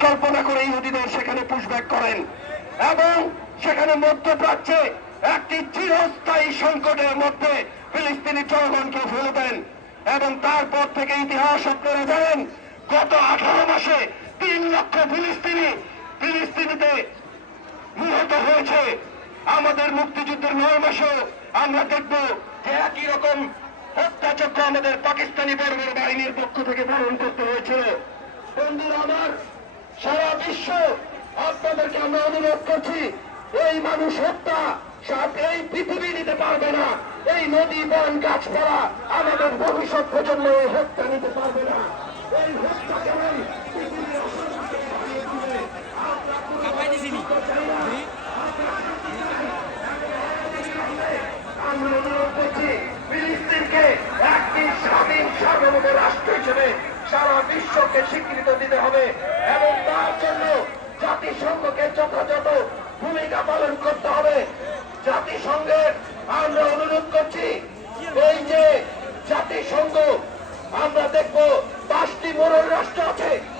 পরিকল্পনা করে ইহুদিদের সেখানে পুশব্যাক করেন এবং সেখানে মধ্যপ্রাচ্যে একটি চিরস্থায়ী সংকটের মধ্যে ফিলিস্তিনি জনগণকে ফেলে দেন এবং তারপর থেকে ইতিহাস আপনারা জানেন, গত আঠারো মাসে তিন লক্ষ ফিলিস্তিনি ফিলিস্তিনিতে নিহত হয়েছে। আমাদের মুক্তিযুদ্ধের নয় মাসেও আমরা দেখব যে একই রকম হত্যাচক্র আমাদের পাকিস্তানি বর্বর বাহিনীর পক্ষ থেকে পালন করতে হয়েছিল। বন্ধুরা, আমার সারা বিশ্ব আপনাদেরকে আমরা অনুরোধ করছি, এই মানুষ হত্যা এই পৃথিবী নিতে পারবে না, এই নদী, বন, গাছপালা আমাদের ভবিষ্যৎ প্রজন্ম এই হত্যা নিতে পারবে না এই হত্যা। আমরা অনুরোধ করছি, ফিলিস্তিনকে একটি স্বাধীন সার্বভৌম রাষ্ট্র হিসেবে সারা বিশ্বকে স্বীকৃতি দিতে হবে। এবং তার জন্য জাতিসংঘকে যথাযথ ভূমিকা পালন করতে হবে। জাতিসংঘের আমরা অনুরোধ করছি, এই যে জাতিসংঘ, আমরা দেখব পাঁচটি মোড়ল রাষ্ট্র আছে।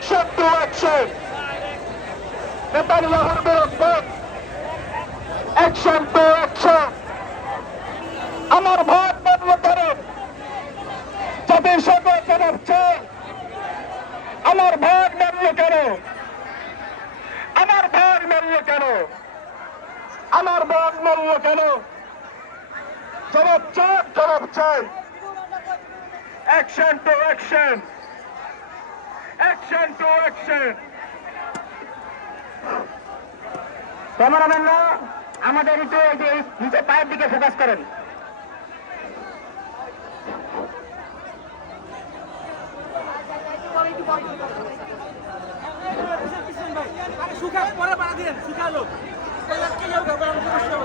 Action to action! নেতানিয়াহুর বিরুদ্ধে অ্যাকশন টু অ্যাকশন আমার ভোট বদল করেন জাতিসংঘ জানাচ্ছে আমার ভোট বদল কেন আমার ভোট বদল কেন আমার ভোট বদল জবাব চাই action to action action to action ক্যামেরাম্যানরা আমাদের একটু এই যে নিচে পায়ের দিকে ফোকাস করেন। আরে শুকা পরে পাড়া দিলেন শুকালো কে যাও গা আমি সমস্যা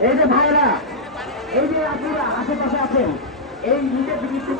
এই যে ভাইরা এই যে আপনারা আশেপাশে আছেন এই নিজের জিনিসটি